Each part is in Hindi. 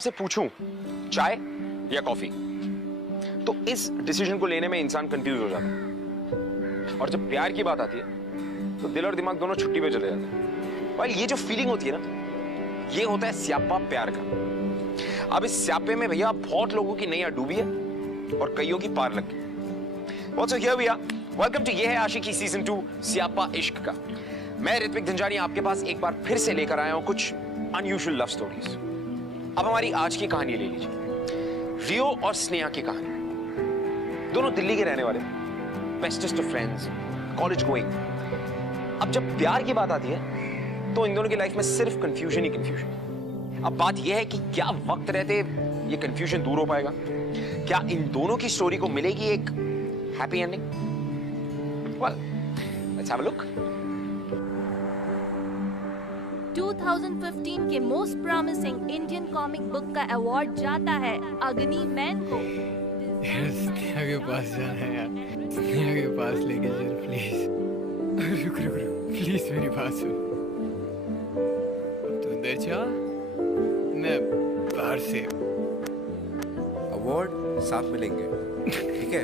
से पूछूं चाय या कॉफी, तो इस डिसीजन को लेने में इंसान कंफ्यूज हो जाता है। और जब प्यार की बात आती है तो दिल और दिमाग दोनों छुट्टी पे चले जाते हैं। भाई ये जो फीलिंग होती है ना, ये होता है स्यापा प्यार का। अब इस स्यापे में भैया बहुत लोगों की नैया डूबी है और कईयों की पार लग गई। What's up here भैया, वेलकम टू ये है आशिकी सीजन 2 स्यापा इश्क का। मैं ऋत्विक धनजानी आपके पास एक बार फिर से लेकर आया हूं कुछ अनयूजुअल लव स्टोरीज। अब हमारी आज की कहानी ले लीजिए, रियो और स्नेहा की कहानी। दोनों दिल्ली के रहने वाले, bestest of friends, college going. अब जब प्यार की बात आती है तो इन दोनों की लाइफ में सिर्फ कंफ्यूजन ही कंफ्यूजन। अब बात यह है कि क्या वक्त रहते ये कंफ्यूजन दूर हो पाएगा? क्या इन दोनों की स्टोरी को मिलेगी एक happy ending? Well, let's have a look. 2015 के most promising Indian comic book का अवार्ड जाता है अग्नि मैन को। यार स्नेहा के पास जाना है यार, स्नेहा के पास लेके चल प्लीज। रुक रुक रुक प्लीज मेरी बात सुन। तू अंदर जा, मैं बाहर से। अवार्ड साथ मिलेंगे, ठीक है?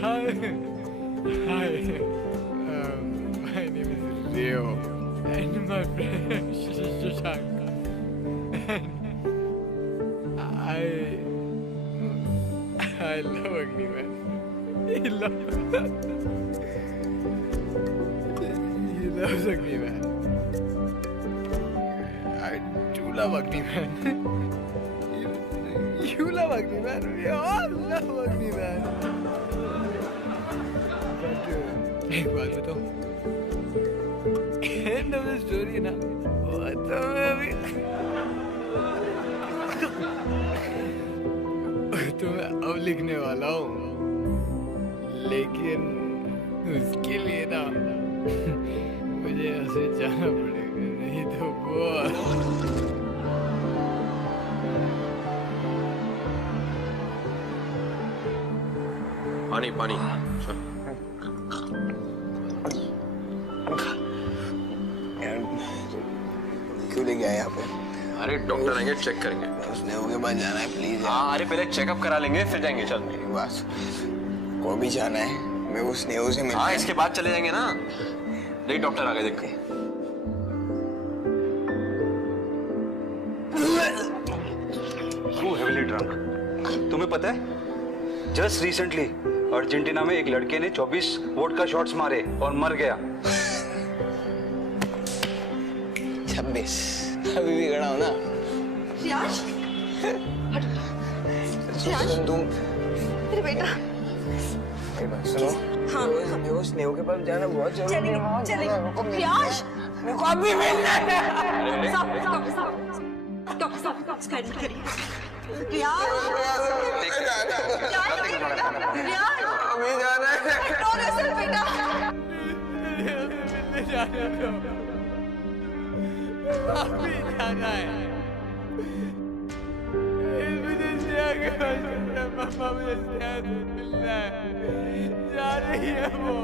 Hi. Hi. My name is Leo. And my friend Shashank. And I love Agni man. He loves Agni man. I do love Agni man. You love Agni man. We all love Agni man. एक बात बताओ, एंड ऑफ द स्टोरी ना, वो तो मैं अभी तो मैं अब लिखने वाला हूँ, लेकिन उसके लिए ना मुझे ऐसे जाना पड़ेगा, नहीं तो वो पानी पानी क्यों लेके आए यहाँ पे? अरे डॉक्टर आएंगे, चेक करेंगे। उसने के पास जाना है प्लीज। हाँ अरे पहले चेकअप करा लेंगे फिर जाएंगे। चल मेरी बात, को भी जाना है, मैं वो स्नेहा से मिलना हाँ है। इसके बाद चले जाएंगे ना। नहीं डॉक्टर आ गए, देख के। Heavily drunk. तुम्हें पता है जस्ट रिसेंटली अर्जेंटीना में एक लड़के ने 24 वोडका शॉट्स मारे और मर गया। 26 अभी भी खड़ा हो ना। रियाज, तुम मेरे बेटा। मेरी बात सुनो। हाँ, मेरे को स्नेहा के पास जाना बहुत जरूरी है। चलेंगे चलेंगे। रियाज, मेरे को अभी मिलना है। स्टॉप करिए। रियाज, अभी जाना है। रो ऐसे बेटा। अभी जाना है। मुझे स्नेहा के पास जाना है, मम्मा मुझे स्नेहा से मिलना है, जा रही है वो,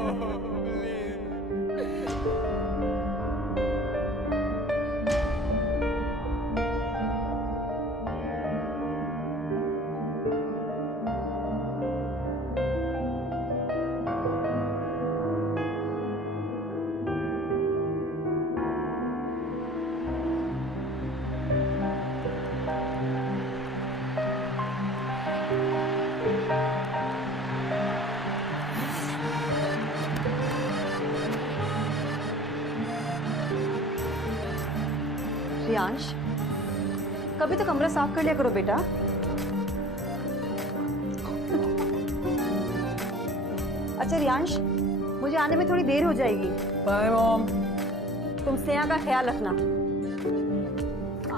प्लीज। रियांश, कभी तो कमरा साफ कर लिया करो बेटा। अच्छा रियांश, मुझे आने में थोड़ी देर हो जाएगी। Bye mom. तुम स्नेहा का ख्याल रखना।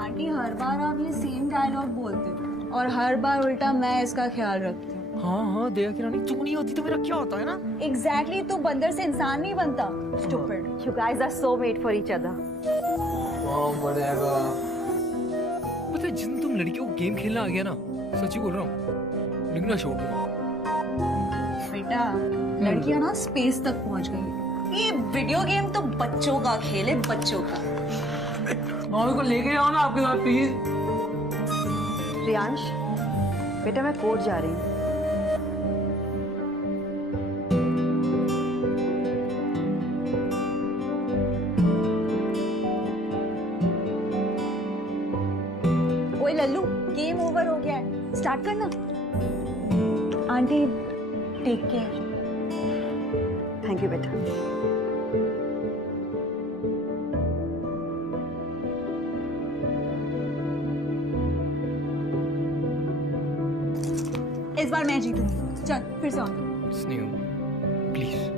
आंटी हर बार आप ये सेम डायलॉग बोलते हो और हर बार उल्टा मैं इसका ख्याल रखती हूँ। हाँ हाँ देख कि रानी, तू नहीं होती तो मेरा क्या होता है ना। एग्जैक्टली, तू बंदर से इंसान नहीं बनता। Stupid. You guys are so made for each other. पता है जिस दिन तुम लड़कियों को गेम खेलना आ गया ना, सच्ची बोल रहा हूँ, लिखना छोड़ दो। बेटा लड़कियां ना स्पेस तक पहुंच गई। ये वीडियो गेम तो बच्चों का खेल है, बच्चों का। मम्मी को लेके आओ ना आपके साथ प्लीज। रियांश, बेटा मैं कोर्ट जा रही हूँ। ओए लल्लू, गेम ओवर हो गया है, स्टार्ट करना। Aunty take care. Thank you बेटा। इस बार मैं जीतूंगी। चल फिर से ऑन। स्नेह प्लीज।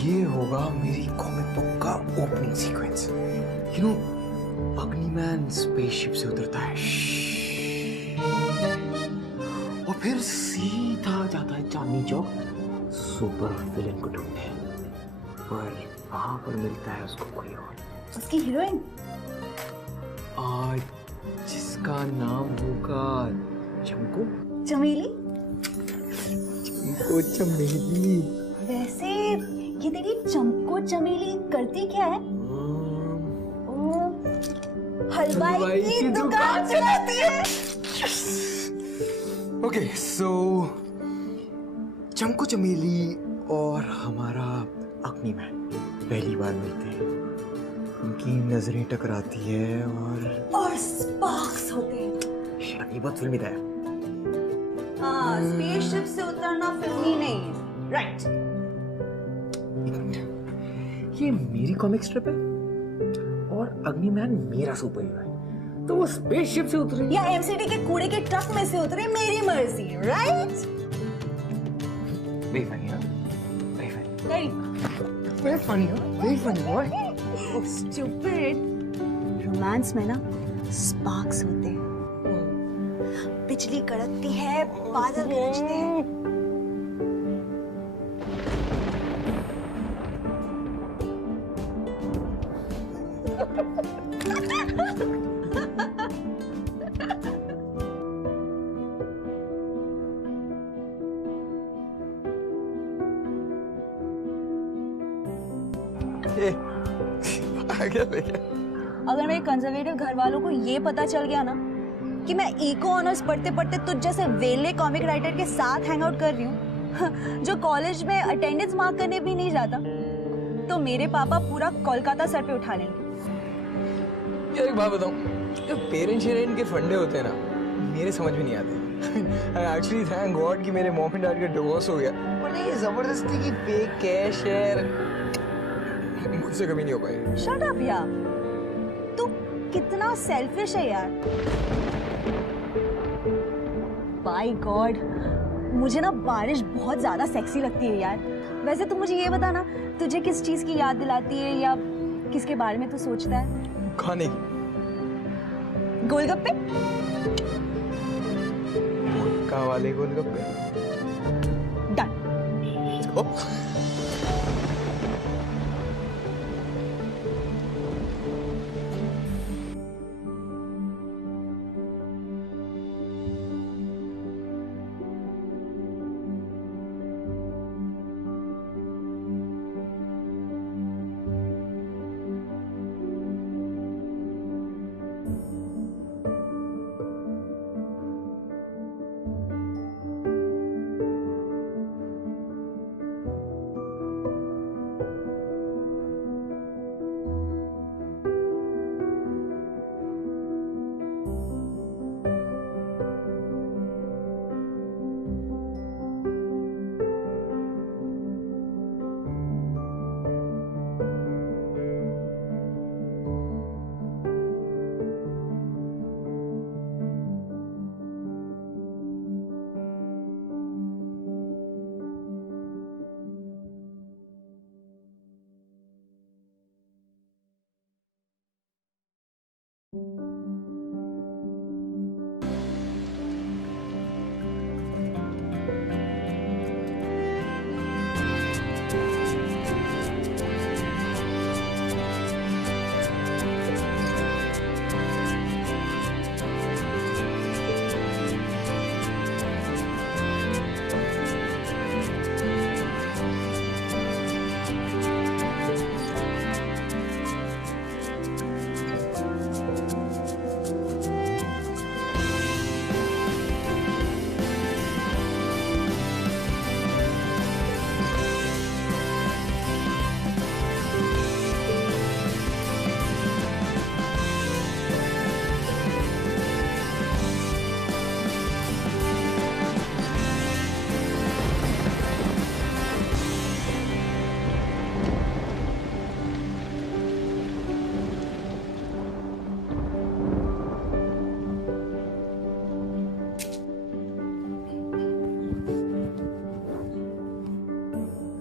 ये होगा मेरी कॉमिक बुक का opening sequence. You know, Agniman spaceship से उतरता है और फिर सीधा जाता है चांदनी चौक सुपर विलेन को ढूंढने, पर वहां पर मिलता है उसको कोई और, उसकी हीरोइन आज जिसका नाम होगा चमको। चमेली। चमको चमेली। वैसे ये तेरी चमको चमेली करती क्या है? ओ, हलवाई की दुकान चलाती है। ओके सो चमको चमेली और हमारा अग्निमैन पहली बार मिलते हैं, उनकी नजरें टकराती है और स्पार्क्स होते हैं। ये बहुत फिल्मी था। हाँ, स्पेसशिप से उतरना फिल्मी नहीं है, राइट? ये मेरी कॉमिक स्ट्रिप है और अग्निमैन मेरा सुपर हीरो है, तो वो स्पेसशिप से उतरे या एमसीडी के कूड़े के ट्रक में से उतरे, मेरी मर्जी, राइट? वेरी फनी, हाँ very funny, very funny, very funny boy. Stupid. Romance में ना स्पार्क्स होते हैं, बिजली कड़कती है, बादल गरजते हैं। अगर मेरे कंजर्वेटिव घर वालों को ये पता चल गया ना कि मैं इको ऑनर्स पढ़ते पढ़ते तुझ जैसे वेले कॉमिक राइटर के साथ हैंग आउट कर रही हूँ, जो कॉलेज में अटेंडेंस मार्क करने भी नहीं जाता, तो मेरे पापा पूरा कोलकाता सर पे उठा लेंगे। यार एक बात बताऊं, जो पेरेंट्स शेरेंट के फंडे होते हैं ना, मेरे समझ में नहीं आते। आई एक्चुअली थैंक गॉड कि मेरे मॉम एंड डैड का डिवोर्स हो गया, वरना ये जबरदस्ती की पे कैश शेयर मुझसे कभी नहीं हो पाएगी। शट अप यार, तू कितना सेल्फिश है यार। बाय गॉड, मुझे ना बारिश बहुत ज्यादा सेक्सी लगती है यार। वैसे तू मुझे ये बता ना, तुझे किस चीज की याद दिलाती है या किसके बारे में तू सोचता है? खाने की। गोलगप्पे? मक्का वाले गोलगप्पे। डन।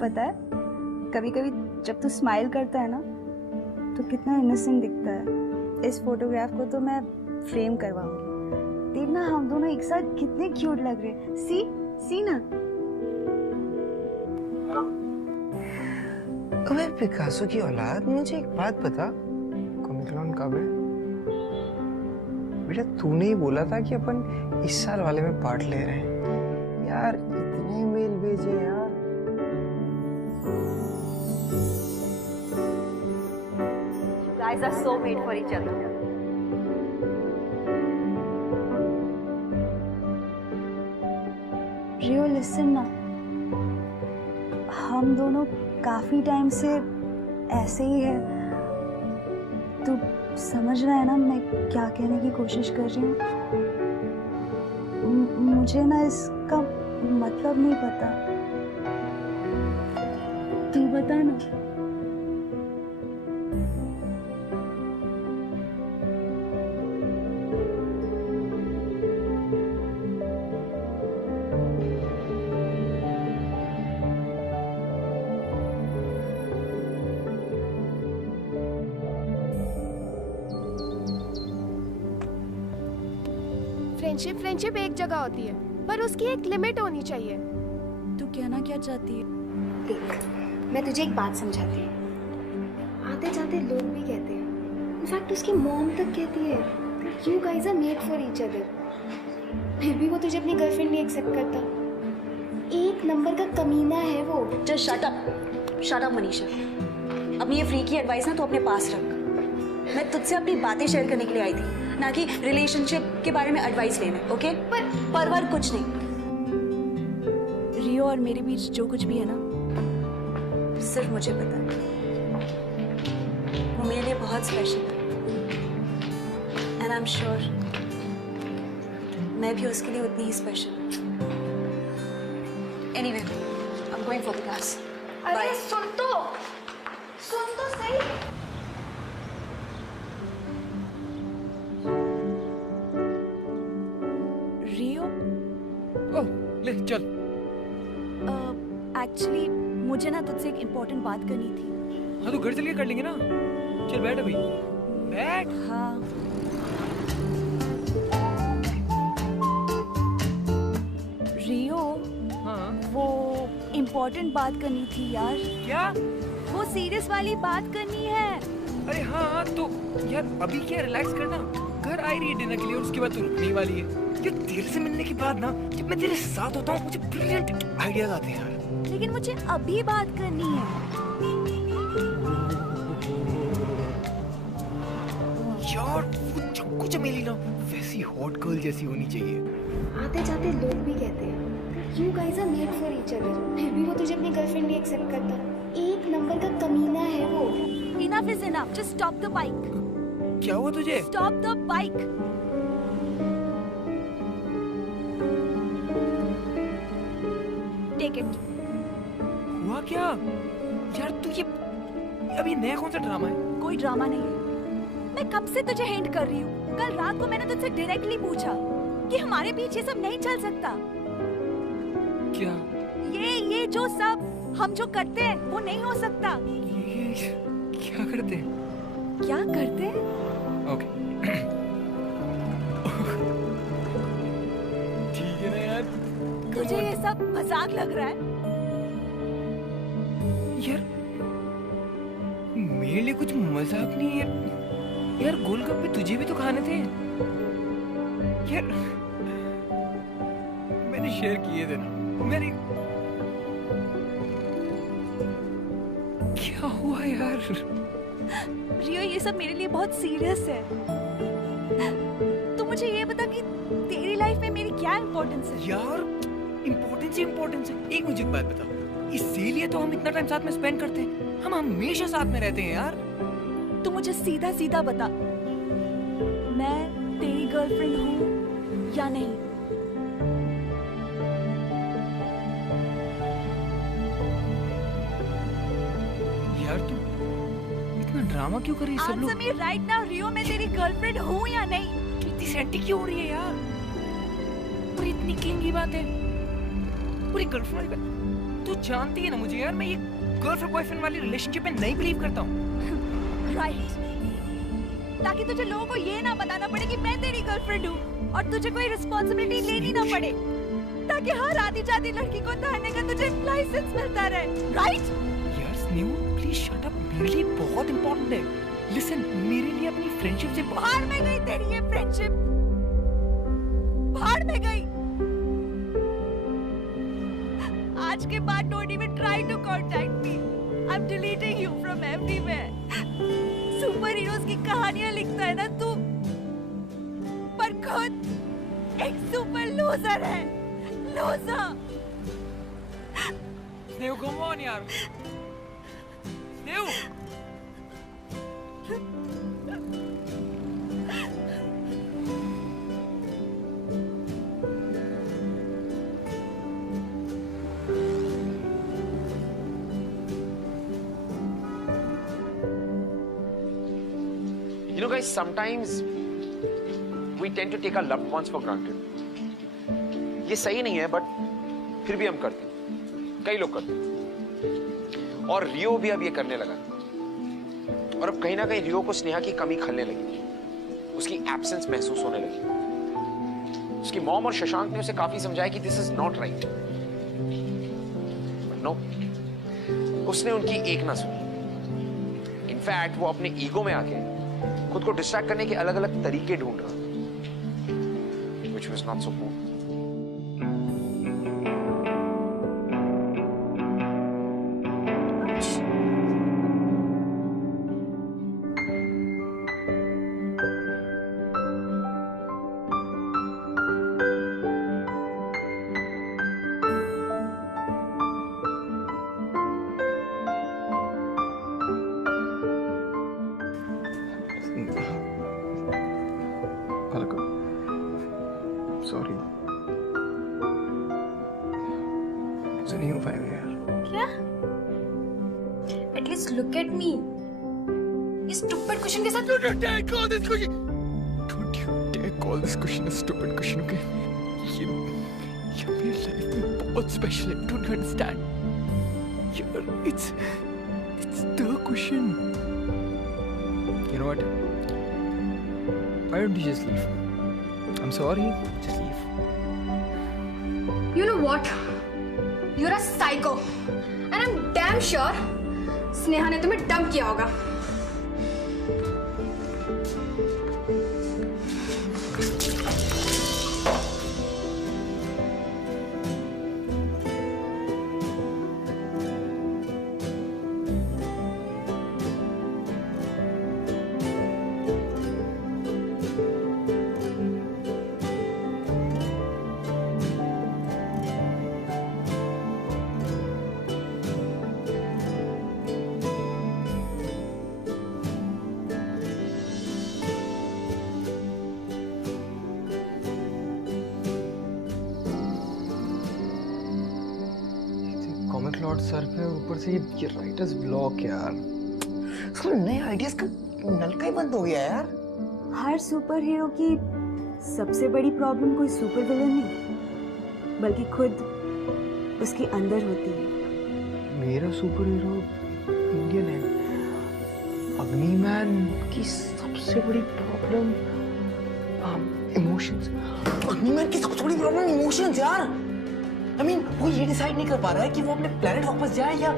पता है कभी कभी जब तू स्माइल करता है ना तो कितना इनोसेंट दिखता है। इस फोटोग्राफ को तो मैं फ्रेम करवाऊंगी। देखना हम दोनों एक साथ कितने क्यूट लग रहे हैं। सी ना। अबे पिकासो की औलाद, मुझे एक बात बता, कोमिकलॉन कब है? बेटा तूने ही बोला था कि अपन इस साल वाले में पार्ट ले रहे हैं। यार इतने मेल भेजे यार। You guys are so made for each other. Rio listen ना, हम दोनों काफी टाइम से ऐसे ही है। तू समझ रहा है ना मैं क्या कहने की कोशिश कर रही हूँ? मुझे ना इसका मतलब नहीं पता। तू बता ना। फ्रेंडशिप एक जगह होती है पर उसकी एक लिमिट होनी चाहिए। तू कहना क्या चाहती है? देख, मैं तुझे एक बात समझाती हूँ। आते जाते लोग भी कहते हैं, इनफैक्ट उसकी मॉम तक कहती है, you guys are made for each other. फिर भी वो तुझे अपनी गर्लफ्रेंड नहीं एक्सेप्ट करता। एक नंबर का कमीना है वो। Just shut up Manisha. अपनी ये फ्री की एडवाइस ना तू अपने पास रख। मैं तुझसे अपनी बातें शेयर करने के लिए आई थी, ना कि रिलेशनशिप के बारे में एडवाइस लेने। ओके? पर कुछ नहीं। रियो और मेरे बीच जो कुछ भी है ना सिर्फ मुझे पता है। वो मेरे लिए बहुत स्पेशल है एंड आई एम श्योर मैं भी उसके लिए उतनी ही स्पेशल हूँ। Anyway, I am going for the class. अरे सुन तो सही। रियो, ओह ले चल। एक्चुअली मुझे ना तुझसे एक इम्पोर्टेंट बात करनी थी। हाँ तो घर चलिए कर लेंगे ना। चल बैठ अभी, बैठ। हाँ। रियो, हाँ वो इम्पोर्टेंट बात करनी थी यार। क्या? वो सीरियस वाली बात करनी है। अरे हाँ तो यार अभी क्या, रिलैक्स करना। घर आई रही है डिनर के लिए और उसके बाद तू रुकने ही वाली है। यार तेरे से मिलने के बाद ना जब मैं तेरे साथ होता हूँ मुझे ब्रिलियंट आइडियाज आते हैं यार। लेकिन मुझे अभी बात करनी है। यार वो चक्कू चमेली ना वैसी हॉट गर्ल जैसी होनी चाहिए। आते जाते लोग भी कहते हैं, you guys are made for each other. फिर भी वो तुझे अपनी गर्लफ्रेंड नहीं एक्सेप्ट करता। एक नंबर का कमीना है वो। Enough is enough. Just stop the bike. क्या हुआ तुझे? Stop the bike. Take it. हुआ क्या? यार तू ये अभी नया कौन सा ड्रामा है? कोई ड्रामा नहीं है। मैं कब से तुझे हिंट कर रही हूँ। कल रात को मैंने तुझसे डायरेक्टली पूछा कि हमारे बीच ये सब नहीं चल सकता। क्या? ये जो सब हम जो करते हैं वो नहीं हो सकता। ये क्या करते हैं? क्या करते हैं? ओके ठीक है ना यार। तुझे ये सब मजाक लग रहा है? यार मेरे लिए कुछ मजाक नहीं है यार। यार गोलगप्पे तुझे भी तो खाने थे यार। मैंने शेयर किए थे ना। मेरी क्या हुआ यार? रियो, ये सब मेरे लिए बहुत सीरियस है। तो मुझे ये बता कि तेरी लाइफ में मेरी क्या इम्पोर्टेंस है? यार इम्पोर्टेंस है। एक मुझे एक बात बता, इसीलिए तो हम इतना टाइम साथ में स्पेंड करते हैं। हम हमेशा साथ में रहते हैं यार। तू मुझे सीधा सीधा बता, मैं तेरी गर्लफ्रेंड हूँ या नहीं? यार तू इतना ड्रामा क्यों कर रही है? सब लोग आंसर मी राइट नाउ रियो, मैं तेरी गर्लफ्रेंड हूँ या नहीं? इतनी सेंटी क्यों हो रही है यार? और इतनी क्लिंगी बात है। पूरी गर्लफ्रेंड तू जानती है ना मुझे यार, मैं ये गर्लफ्रेंड बॉयफ्रेंड वाली रिलेशनशिप में नहीं बिलीव करता हूँ। राइट, ताकि तुझे लोगों को ये ना बताना पड़े कि मैं तेरी गर्लफ्रेंड हूँ और तुझे कोई रिस्पॉन्सिबिलिटी लेनी ना पड़े, ताकि हर आती जाती लड़की को धारने का तुझे लाइसेंस मिलता रहे। राइट यार स्नेहू प्लीज शट अप, मेरे लिए बहुत इंपॉर्टेंट है। लिसन, मेरे लिए अपनी फ्रेंडशिप से बाहर में गई तेरी ये फ्रेंडशिप, बाहर में गई। आज के बाद don't even try to contact me, I am deleting you from everywhere. Superheroes की कहानियां लिखता है ना तू, पर खुद एक सुपर लूजर है, लूजर। स्नेहू कम ऑन यार, Snehu. You know guys, sometimes we tend to take our loved ones for granted. ये सही नहीं है, बट फिर भी हम करते हैं, कई लोग करते हैं। और रियो भी अब ये करने लगा, और अब कहीं ना कहीं रियो को स्नेहा की कमी खलने लगी, उसकी एब्सेंस महसूस होने लगी। उसकी मॉम और शशांक ने उसे काफी समझाया कि this is not right, but no, उसने उनकी एक ना सुनी। इनफैक्ट वो अपने ईगो में आके खुद को डिस्ट्रैक्ट करने के अलग अलग तरीके ढूंढ रहा, which was not so cool. Sorry, मुझसे नहीं हो पाएगा यार। क्या? At least look at me. इस stupid question के साथ Don't you dare call this question. Don't you dare call this question a stupid question, okay? ये मेरी लाइफ में बहुत स्पेशल है, don't you understand? यार, it's the question. You know what? Why don't you just leave? I'm sorry, just leave. You know what? You're a psycho. And I'm damn sure Sneha ने तुम्हें डंप किया होगा। कॉमिक लॉर्ड सर पे, और ऊपर से ये राइटर्स ब्लॉक यार। इसमें नए आइडियाज का नलका ही बंद हो गया यार। हर सुपर हीरो की सबसे बड़ी प्रॉब्लम कोई सुपर विलन नहीं, बल्कि खुद उसके अंदर होती है। मेरा सुपर हीरो इंडियन है। अग्निमैन की सबसे बड़ी प्रॉब्लम इमोशंस। अग्निमैन की सबसे बड़ी प्रॉब्लम इमोशंस यार। I mean, वो ये डिसाइड नहीं कर पा रहा है कि वो अपने प्लेनेट वापस जाए या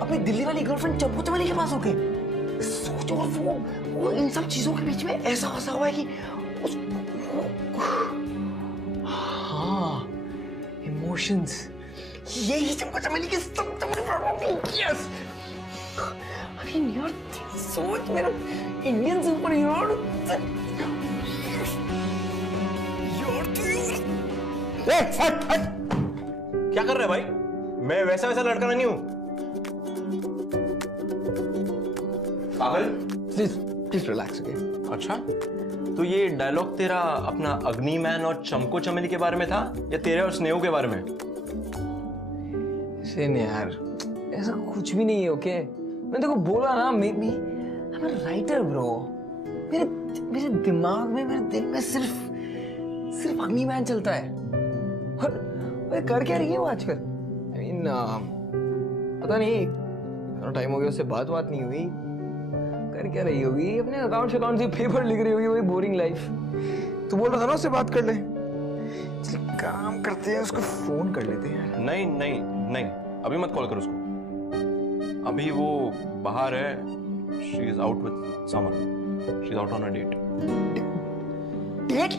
अपनी दिल्ली वाली गर्लफ्रेंड चंपू चमेली के पास होके। सोचो, और वो इन सब चीजों के बीच में ऐसा फंसा हुआ है कि हाँ, इमोशंस, यही चंपू चमेली की सबसे बड़ी प्रॉब्लम। यस, I mean, यार सोच, मेरा इंडियन सुपर हीरो। हट! क्या कर रहे हैं भाई? मैं वैसा लड़का नहीं हूं। पागल, प्लीज रिलैक्स। ओके। अच्छा, तो ये डायलॉग तेरा अपना अग्निमैन और चमको चमेली के बारे में था या तेरे और स्नेहू के बारे में? नहीं यार, ऐसा कुछ भी नहीं है। ओके, मैं तेको बोला ना, मैं राइटर ब्रो। मेरे दिमाग में, मेरे दिल में सिर्फ अग्निमैन चलता है। और कर क्या रही है वो आजकल? I mean, पता नहीं टाइम हो गया, उससे बात नहीं हुई। कर क्या रही होगी? अपने अकाउंट से पेपर लिख रही होगी, वही बोरिंग लाइफ। तू बोल रहा था ना उससे बात कर ले। चल काम करते हैं, उसको फोन कर लेते हैं। नहीं नहीं नहीं, अभी मत कॉल कर उसको। अभी वो बाहर है। She is out with someone. She is out on a date. Date?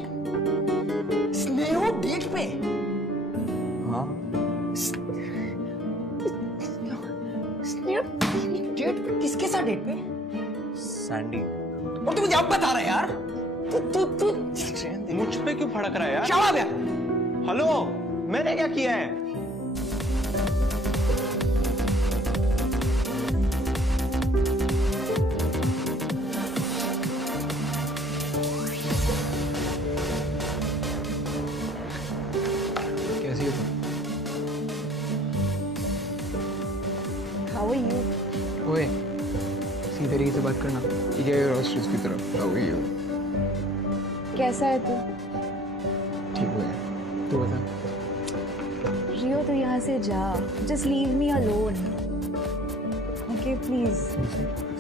Sneho date पे? हाँ। स्नेहो डेट पे? किसके साथ डेट पे? सैंडी। और तू मुझे अब बता रहा है यार? तू मुझ पे क्यों फड़क रहा है यार? क्या है? हेलो, मैंने क्या किया है? कैसी हो तुम? How are you? ओए, सीधे तरीके से बात करना। ये है रॉस्टर्स की तरफ। How are you? कैसा है तू? ठीक हो गया। तू बता। रियो, तू यहाँ से जा। Just leave me alone. Okay please.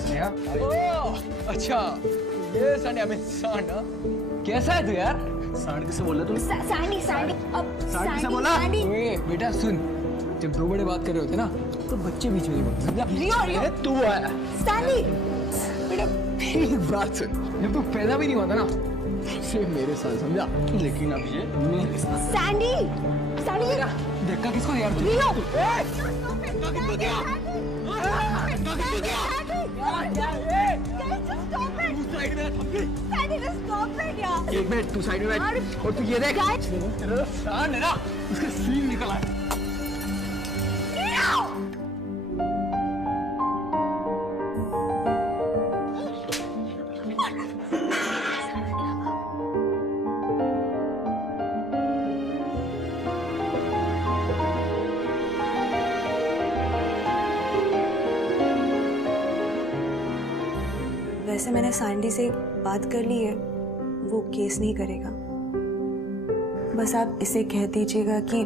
Sneha? Oh, अच्छा ये सांड, आई मीन सांड। कैसा है तू यार? सांड किसे बोला तूने? सैंडी सैंडी अब सांड किसे बोला? ओए बेटा सुन, जब दो बड़े बात कर रहे होते ना तो बच्चे बीच में नहीं बोलते, समझा? रियो तू आया। सैंडी। बेटा मेरी बात सुन, जब तू पैदा भी नहीं होता ना सिर्फ मेरे साथ, समझा? लेकिन अब ये मेरे साथ। Sandy Sandy. धक्का किसको दिया? रियो। एक मिनट, तू साइड में बैठ और तू ये देख, तेरा सांड है ना, उसका सींग निकल आया। वैसे मैंने सैंडी से बात कर ली है, वो केस नहीं करेगा। बस आप इसे कह दीजिएगा कि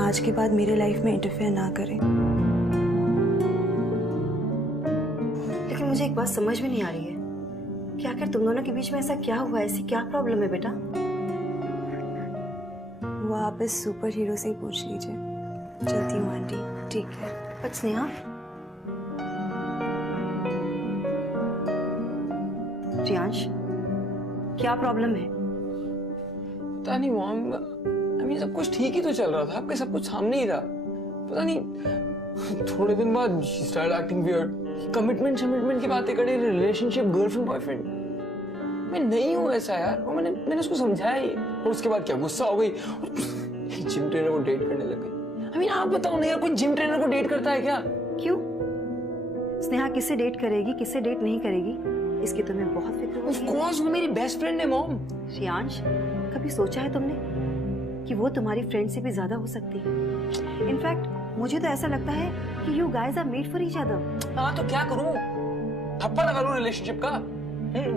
आज के बाद मेरे लाइफ में इंटरफेयर ना करे। लेकिन मुझे एक बात समझ में नहीं आ रही है कि आखिर तुम दोनों के बीच में ऐसा क्या हुआ है? ऐसी क्या प्रॉब्लम है बेटा? वो आप इस सुपर हीरो से ही पूछ लीजिए। चलती हूँ आंटी। ठीक है। बट स्नेहा, रियांश, क्या प्रॉब्लम है? पता नहीं मॉम, अभी सब कुछ ठीक ही तो चल रहा था, आपके सब कुछ सामने ही था। पता नहीं थोड़े दिन बाद she started acting weird, commitment की बातें करे, रिलेशनशिप, गर्लफ्रेंड बॉयफ्रेंड। मैं नहीं हूँ ऐसा यार, और मैंने उसको समझाया ही, और उसके बाद क्या गुस्सा हो गई, जिम ट्रेनर को डेट करने लग गई। I mean, आप बताओ ना यार, कोई जिम ट्रेनर को डेट करता है क्या? क्यों? स्नेहा किससे डेट करेगी, किससे डेट नहीं करेगी, इसकी तुम्हें बहुत फिक्र होती है। Of course, वो मेरी बेस्ट फ्रेंड है मॉम। रियांश, कभी सोचा है तुमने कि वो तुम्हारी फ्रेंड से भी ज्यादा हो सकती है? इनफैक्ट मुझे तो ऐसा लगता है कि you guys are made for each other. हाँ तो क्या करूं? थप्पड़ लगा लूं रिलेशनशिप का?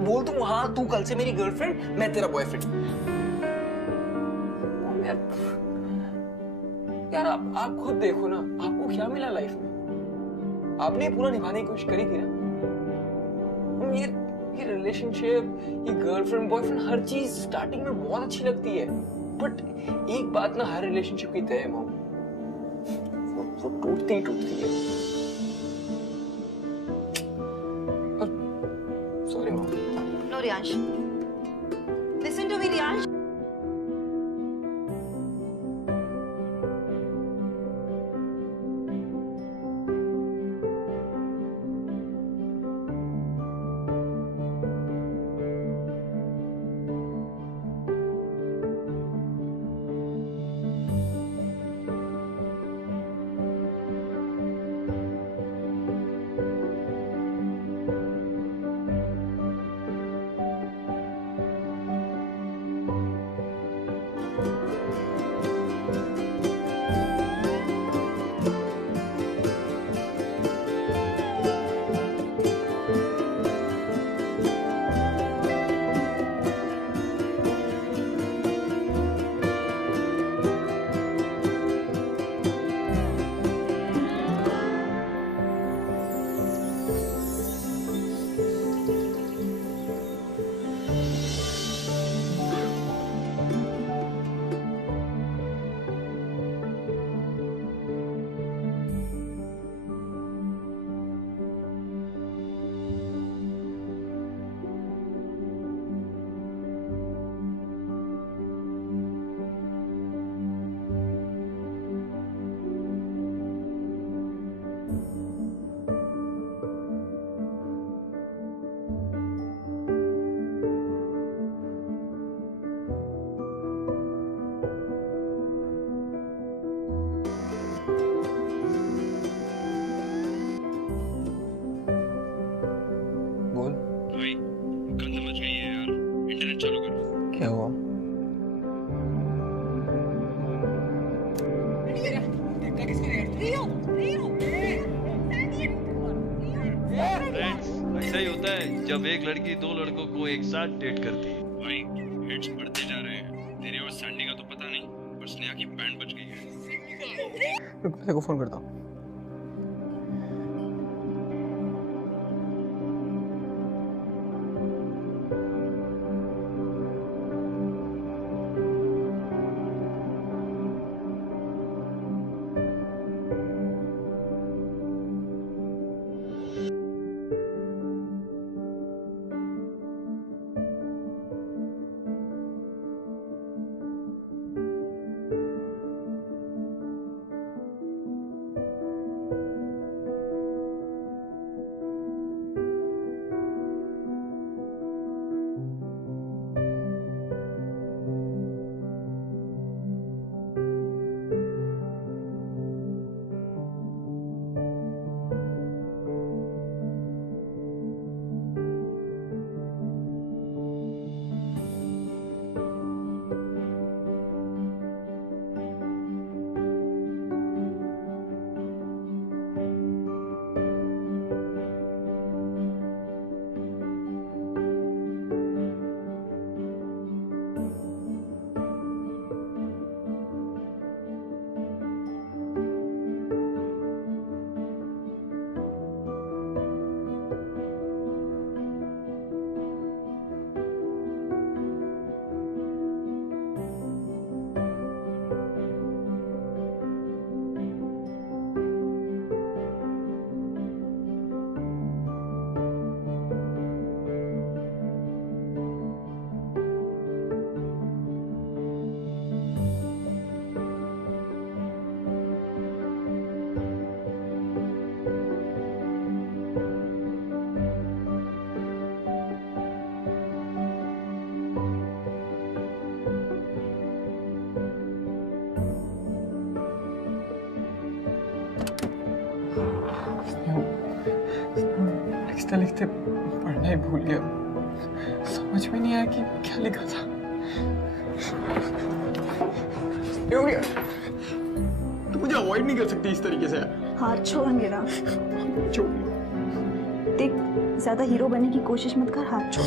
बोल दूं हाँ तू कल से मेरी गर्लफ्रेंड, मैं तेरा बॉयफ्रेंड। यार आप खुद देखो ना, आपको क्या मिला लाइफ में? आपने पूरा निभाने की कोशिश करी थी ना। ये रिलेशनशिप, ये गर्लफ्रेंड बॉयफ्रेंड, हर चीज स्टार्टिंग में बहुत अच्छी लगती है, बट एक बात ना हर रिलेशनशिप की तय है मॉम, वो टूटती है। Sorry mom. No Riyansh, listen to me Riyansh. Friends, ऐसा ही होता है जब एक लड़की दो लड़कों को एक साथ डेट करती है। भाई हिट्स बढ़ते जा रहे हैं। तेरे और सैंडी का तो पता नहीं, पर स्नेहा की बैंड बज गई है। रुक, मैं तेरे को फोन करता हूँ। लिखते लिखते पढ़ना ही भूल गया। समझ में नहीं आया कि क्या लिखा था। हो गया। तू मुझे अवॉइड नहीं कर सकती इस तरीके से। हाथ छोड़ मेरा। छोड़। देख, ज्यादा हीरो बनने की कोशिश मत कर, हाथ छोड़।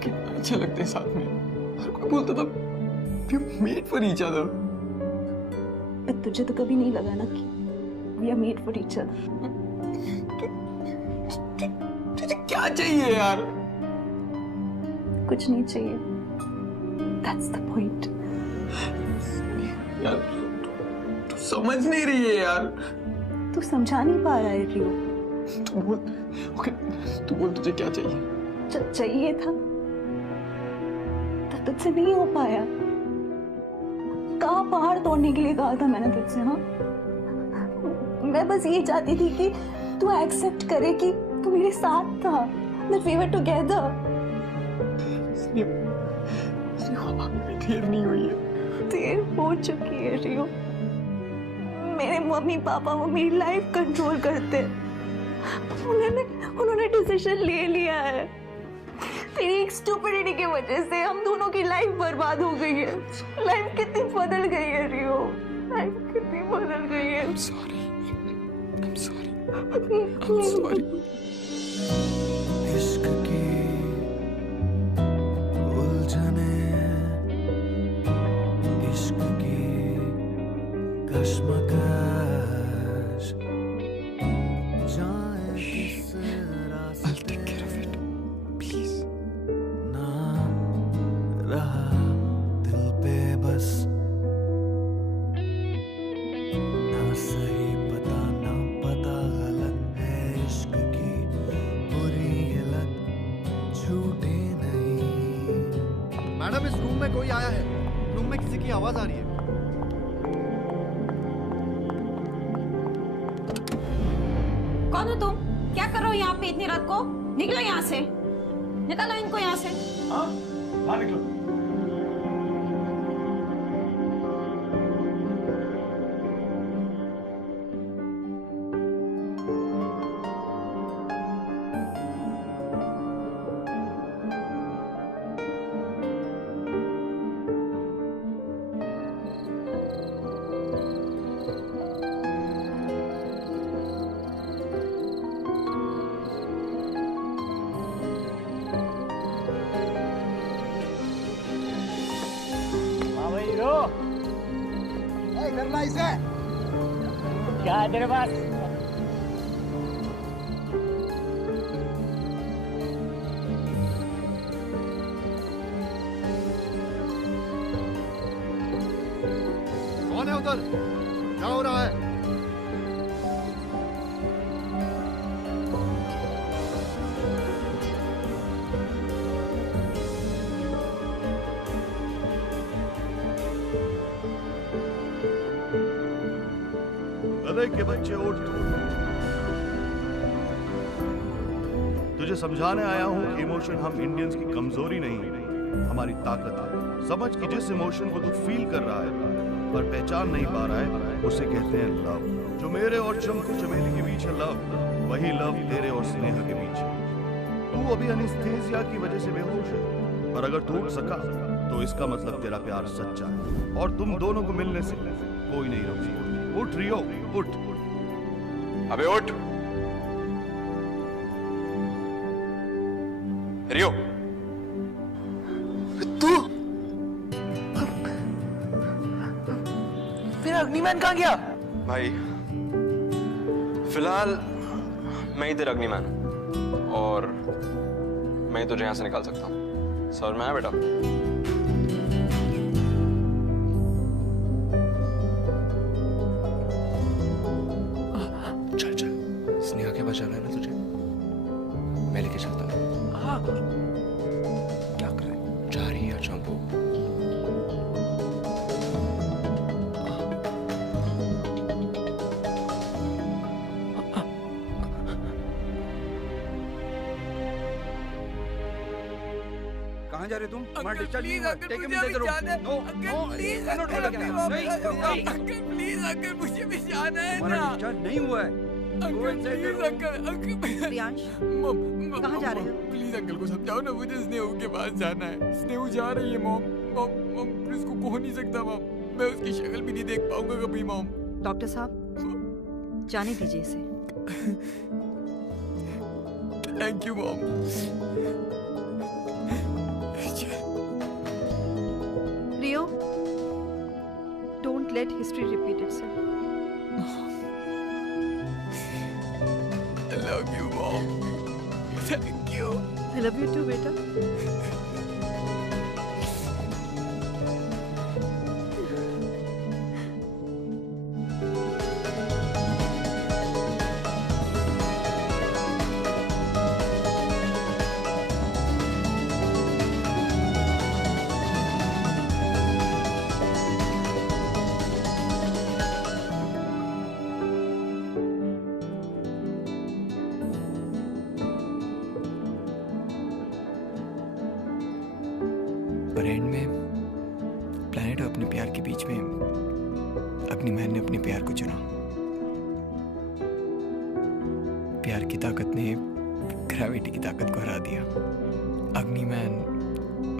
कितना अच्छा लगता है साथ में। हर कोई बोलता था मेड फॉर ईच अदर। तुझे तो कभी नहीं लगा ना कि we are made for each other? तुझे क्या चाहिए यार? कुछ नहीं चाहिए। That's the point. यार तू समझ नहीं रही है यार। तू समझा नहीं पा रहा है रियो। तू बोल तुझे क्या चाहिए? जब चाहिए था तब तुझसे नहीं हो पाया। कहाँ पहाड़ तोड़ने के लिए कहा था मैंने तुझसे? हाँ, मैं बस ये चाहती थी कि तू एक्सेप्ट करे कि तू मेरे साथ था, that we were together. देर नहीं हुई है। देर हो चुकी है रियो। मेरे मम्मी पापा वो मेरी लाइफ कंट्रोल करते हैं। उन्होंने डिसीजन ले लिया है। तेरी एक स्टूपिडिटी की वजह से हम दोनों की लाइफ बर्बाद हो गई है। लाइफ कितनी बदल गई है रियो। लाइफ कितनी बदल गई है। I'm sorry. I'm sorry. इश्क की उलझने, इश्क की कश्मकश, जाए किस रास्ते ना रहा दिल पे बस, ना सही पता ना पता गलत है इश्क की बुरी लत छूटे नहीं। मैडम, इस रूम में कोई आया है। रूम में किसी की आवाज आ रही है। कौन हो तुम? क्या कर रहे हो यहाँ पे इतनी रात को? निकलो यहाँ से, निकालो इनको यहाँ से। हाँ, बाहर निकलो। करना इसे। क्या है तेरे पास? कौन है उधर? क्या हो रहा है? गधे के बच्चे उठ। तुझे समझाने आया हूँ कि इमोशन हम इंडियंस की कमजोरी नहीं, हमारी ताकत है। समझ कि जिस इमोशन को तू फील कर रहा है पर पहचान नहीं पा रहा है, उसे कहते हैं लव। जो मेरे और चंपू चमेली के बीच है लव, वही लव तेरे और स्नेहा के बीच है। तू अभी एनेस्थीसिया की वजह से बेहोश है, पर अगर तू उठ सका तो इसका मतलब तेरा प्यार सच्चा है और तुम दोनों को मिलने से कोई नहीं रोक सकता। उठ रियो, उठ। अबे उठ रियो। तू फिर अग्निमैन कहाँ गया? भाई फिलहाल मैं ही तेरा अग्निमैन हूं और मैं ही तुझे यहां से निकाल सकता हूं। सर मैं बेटा। चल चल, स्नेहा के पास जाना है ना तुझे, मैं लेके चलता हूँ। क्या कर रहे हैं? जा रही है चंपू। कहाँ जा रहे तुम? तुम्हारा डिस्चार्ज नहीं हुआ। Take him in the room. No no please uncle, please uncle, मुझे भी जाना है ना। तुम्हारा डिस्चार्ज नहीं हुआ है। प्रियांश, कहाँ जा रहे हो? प्लीज अंकल को समझाओ ना, मुझे स्नेहू के पास जाना है। स्नेहू जा रही है मॉम। मॉम प्लीज को हो नहीं सकता मॉम, मैं उसकी शक्ल भी नहीं देख पाऊंगा कभी मॉम। डॉक्टर साहब, जाने दीजिए इसे। Thank you mom. Rio, don't let history repeat itself. I love you, Mom. Thank you. I love you too, बेटा। पर एंड में प्लैनेट और अपने प्यार के बीच में अग्निमैन ने अपने प्यार को चुना। प्यार की ताकत ने ग्रेविटी की ताकत को हरा दिया। अग्निमैन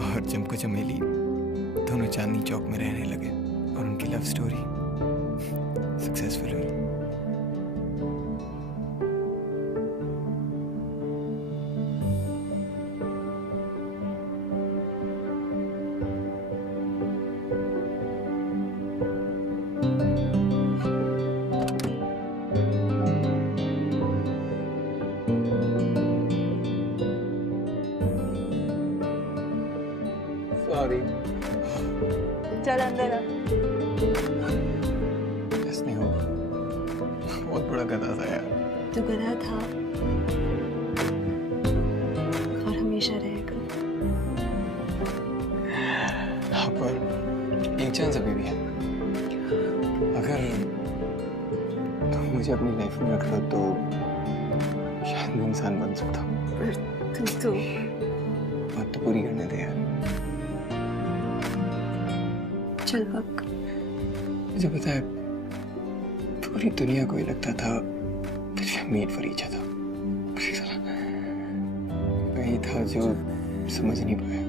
और चंपू चमेली दोनों चांदनी चौक में रहने लगे और उनकी लव स्टोरी सक्सेसफुल हुई। सॉरी। चल अंदर आ। स्नेहू बहुत बड़ा गधा था यार। तो गधा था और हमेशा रहेगा। हाँ, पर एक चांस अभी भी है। अगर तुम मुझे अपनी लाइफ में रख लो तो शायद मैं इंसान बन सकता हूँ। पर तू बात तो पूरी करने दे यार। चल वक्त। मुझे पता है पूरी दुनिया को ही लगता था मेड फॉर ईच अदर। वही था जो समझ नहीं पाया।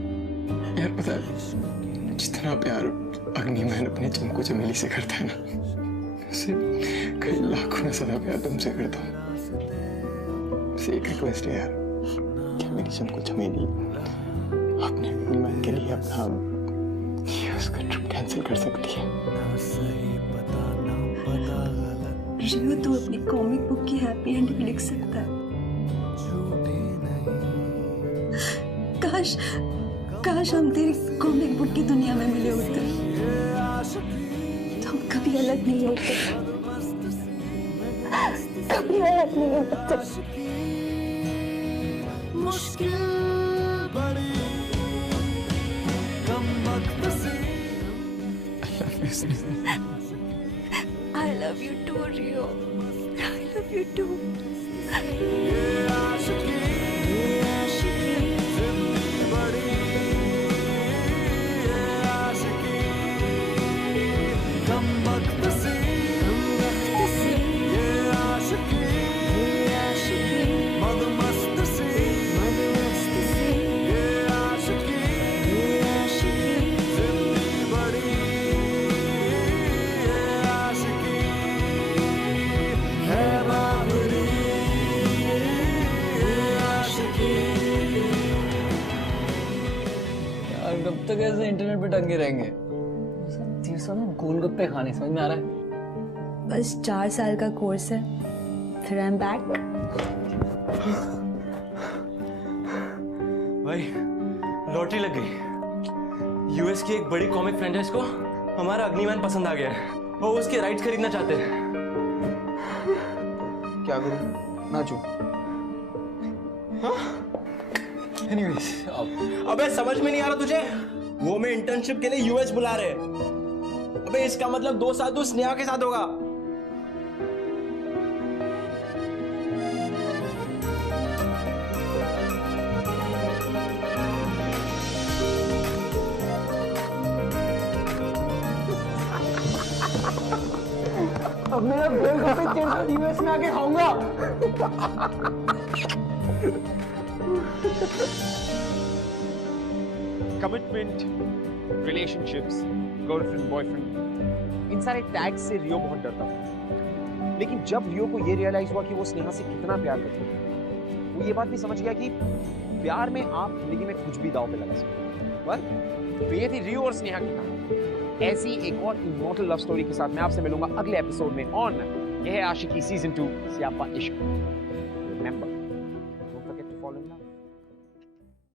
यार पता है जितना प्यार अग्निमैन अपने चंपू चमेली से करता है ना, उससे कई लाखों में ज्यादा प्यार तुमसे करता हूँ। बस एक रिक्वेस्ट है यार, क्या मेरी चंपू चमेली अपने अग्निमैन के लिए अपना उसका ट्रिप कैंसिल कर सकती है? रियो तू अपनी कॉमिक बुक की हैप्पी एंडिंग लिख सकता है। काश काश हम तेरी कॉमिक बुक की दुनिया में मिले होते तो हम कभी अलग नहीं होते, कभी अलग नहीं होते। मुश्किल बड़ी कम वक्त से I love you too, Rio. I love you too. ये आशिकी जिंदगी बड़ी, ये आशिकी कम वक्त से, ये आशिकी मदमस्त से, ये आशिकी जिंदगी बड़ी, ये आशिकी है बाबरी, ये आशिकी। यार कब तक ऐसे इंटरनेट पे टंगे रहेंगे? गोलगप्पे खाने, समझ में आ रहा है? बस 4 साल का कोर्स है, फिर आई एम बैक। भाई लॉटरी लग गई। यूएस की एक बड़ी कॉमिक फ्रेंचाइज को हमारा अग्निमैन पसंद आ गया है और उसके राइट्स खरीदना चाहते हैं। क्या करूं? नाचूं? एनीवेज, अबे समझ में नहीं आ रहा तुझे? वो मैं इंटर्नशिप के लिए यूएस बुला रहे हैं। अबे इसका मतलब 2 साल तो स्नेहा के साथ होगा। अब मेरा गोलगप्पे तेरे साथ यूएस में आके खाऊंगा। कमिटमेंट, रिलेशनशिप्स, गर्लफ्रेंड बॉयफ्रेंड, इन सारे टैग से रियो बहुत डरता था। लेकिन जब रियो को ये रियलाइज हुआ कि वो स्नेहा से कितना प्यार करती है, वो ये बात भी समझ गया कि प्यार में आप जिंदगी में कुछ भी दांव पे लगा सकते हैं। बस तो ये थी रियो और स्नेहा की कहानी। ऐसी एक और इमॉर्टल लव स्टोरी के साथ मैं आपसे मिलूंगा अगले एपिसोड में ऑन यह है आशिकी सीजन 2 सियापा इश्क। रिमेंबर